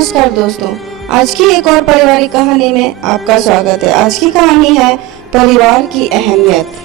नमस्कार दोस्तों, आज की एक और पारिवारिक कहानी में आपका स्वागत है। आज की कहानी है परिवार की अहमियत।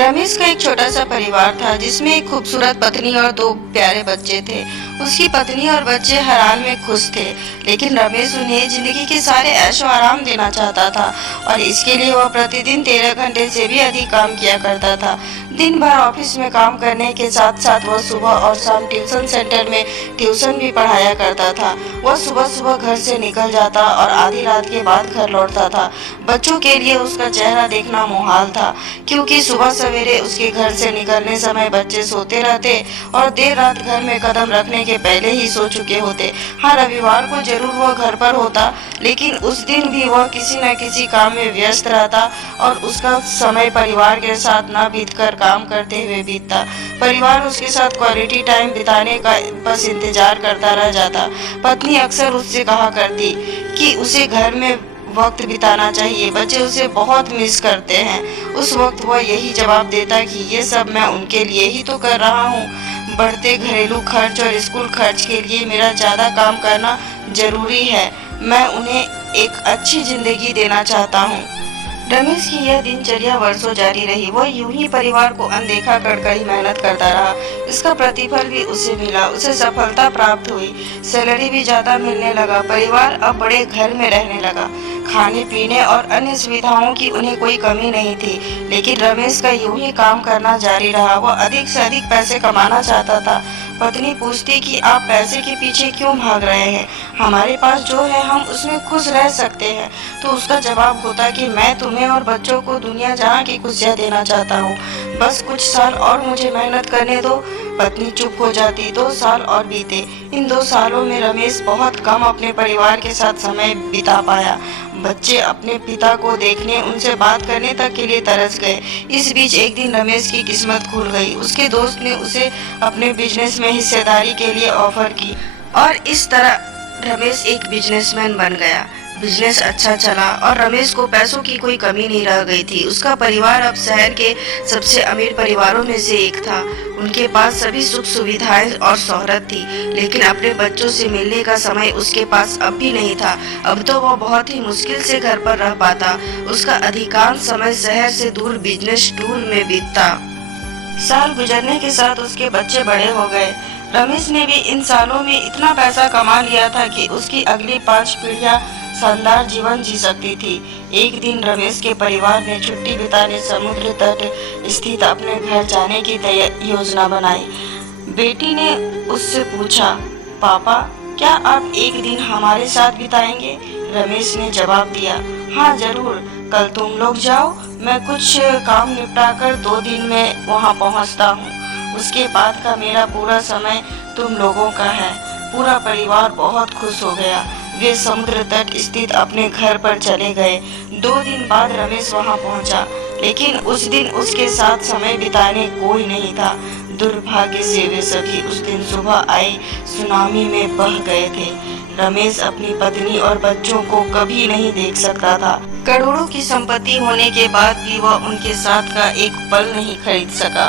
रमेश का एक छोटा सा परिवार था जिसमें एक खूबसूरत पत्नी और 2 प्यारे बच्चे थे। उसकी पत्नी और बच्चे हर हाल में खुश थे, लेकिन रमेश उन्हें जिंदगी के सारे ऐशो आराम देना चाहता था और इसके लिए वह प्रतिदिन 13 घंटे से भी अधिक काम किया करता था। दिन भर ऑफिस में काम करने के साथ साथ वह सुबह और शाम ट्यूशन सेंटर में ट्यूशन भी पढ़ाया करता था। वह सुबह सुबह घर से निकल जाता और आधी रात के बाद घर लौटता था। बच्चों के लिए उसका चेहरा देखना मुहाल था, क्योंकि सुबह सवेरे उसके घर से निकलने समय बच्चे सोते रहते और देर रात घर में कदम रखने के पहले ही सो चुके होते। हाँ, रविवार को जरूर वह घर पर होता, लेकिन उस दिन भी वह किसी न किसी काम में व्यस्त रहता और उसका समय परिवार के साथ न बीतकर काम करते हुए बीतता। परिवार उसके साथ क्वालिटी टाइम बिताने का बस इंतजार करता रह जाता। पत्नी अक्सर उससे कहा करती कि उसे घर में वक्त बिताना चाहिए, बच्चे उसे बहुत मिस करते हैं। उस वक्त वह यही जवाब देता कि ये सब मैं उनके लिए ही तो कर रहा हूँ। बढ़ते घरेलू खर्च और स्कूल खर्च के लिए मेरा ज़्यादा काम करना जरूरी है। मैं उन्हें एक अच्छी जिंदगी देना चाहता हूँ। रमेश की यह दिनचर्या वर्षों जारी रही। वह यूं ही परिवार को अनदेखा कर कड़ी मेहनत करता रहा। इसका प्रतिफल भी उसे मिला। उसे सफलता प्राप्त हुई, सैलरी भी ज्यादा मिलने लगा। परिवार अब बड़े घर में रहने लगा। खाने पीने और अन्य सुविधाओं की उन्हें कोई कमी नहीं थी, लेकिन रमेश का यूं ही काम करना जारी रहा। वह अधिक से अधिक पैसे कमाना चाहता था। पत्नी पूछती कि आप पैसे के पीछे क्यों भाग रहे हैं? हमारे पास जो है हम उसमें खुश रह सकते हैं। तो उसका जवाब होता कि मैं तुम्हें और बच्चों को दुनिया जहाँ की खुशियाँ देना चाहता हूँ। बस कुछ साल और मुझे मेहनत करने दो। पत्नी चुप हो जाती। 2 साल और बीते। इन 2 सालों में रमेश बहुत कम अपने परिवार के साथ समय बिता पाया। बच्चे अपने पिता को देखने, उनसे बात करने तक के लिए तरस गए। इस बीच एक दिन रमेश की किस्मत खुल गई। उसके दोस्त ने उसे अपने बिजनेस में हिस्सेदारी के लिए ऑफर की और इस तरह रमेश एक बिजनेसमैन बन गया। बिजनेस अच्छा चला और रमेश को पैसों की कोई कमी नहीं रह गई थी। उसका परिवार अब शहर के सबसे अमीर परिवारों में से एक था। उनके पास सभी सुख सुविधाएं और शोहरत थी, लेकिन अपने बच्चों से मिलने का समय उसके पास अब भी नहीं था। अब तो वह बहुत ही मुश्किल से घर पर रह पाता। उसका अधिकांश समय शहर से दूर बिजनेस टूर में बीतता। साल गुजरने के साथ उसके बच्चे बड़े हो गए। रमेश ने भी इन सालों में इतना पैसा कमा लिया था कि उसकी अगली 5 पीढ़ियां शानदार जीवन जी सकती थी। एक दिन रमेश के परिवार ने छुट्टी बिताने समुद्र तट स्थित अपने घर जाने की योजना बनाई। बेटी ने उससे पूछा, पापा क्या आप एक दिन हमारे साथ बिताएंगे? रमेश ने जवाब दिया, हाँ जरूर, कल तुम लोग जाओ, मैं कुछ काम निपटा कर 2 दिन में वहाँ पहुँचता हूँ। उसके बाद का मेरा पूरा समय तुम लोगों का है। पूरा परिवार बहुत खुश हो गया। वे समुद्र तट स्थित अपने घर पर चले गए। 2 दिन बाद रमेश वहां पहुंचा, लेकिन उस दिन उसके साथ समय बिताने कोई नहीं था। दुर्भाग्य से वे सभी उस दिन सुबह आई सुनामी में बह गए थे। रमेश अपनी पत्नी और बच्चों को कभी नहीं देख सकता था। करोड़ों की संपत्ति होने के बाद भी वह उनके साथ का एक पल नहीं खरीद सका।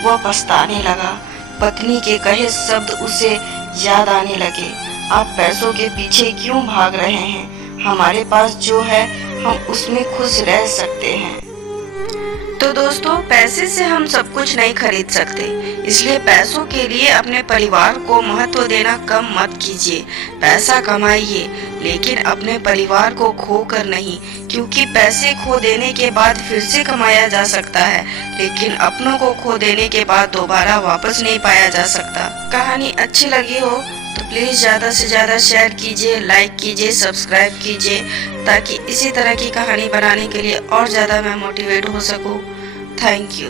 वह पछताने लगा। पत्नी के कहे शब्द उसे याद आने लगे। आप पैसों के पीछे क्यों भाग रहे हैं? हमारे पास जो है हम उसमें खुश रह सकते हैं। तो दोस्तों, पैसे से हम सब कुछ नहीं खरीद सकते, इसलिए पैसों के लिए अपने परिवार को महत्व देना कम मत कीजिए। पैसा कमाइए, लेकिन अपने परिवार को खो कर नहीं, क्योंकि पैसे खो देने के बाद फिर से कमाया जा सकता है, लेकिन अपनों को खो देने के बाद दोबारा वापस नहीं पाया जा सकता। कहानी अच्छी लगी हो तो प्लीज़ ज़्यादा से ज़्यादा शेयर कीजिए, लाइक कीजिए, सब्सक्राइब कीजिए, ताकि इसी तरह की कहानी बनाने के लिए और ज़्यादा मैं मोटिवेट हो सकूँ। Thank you.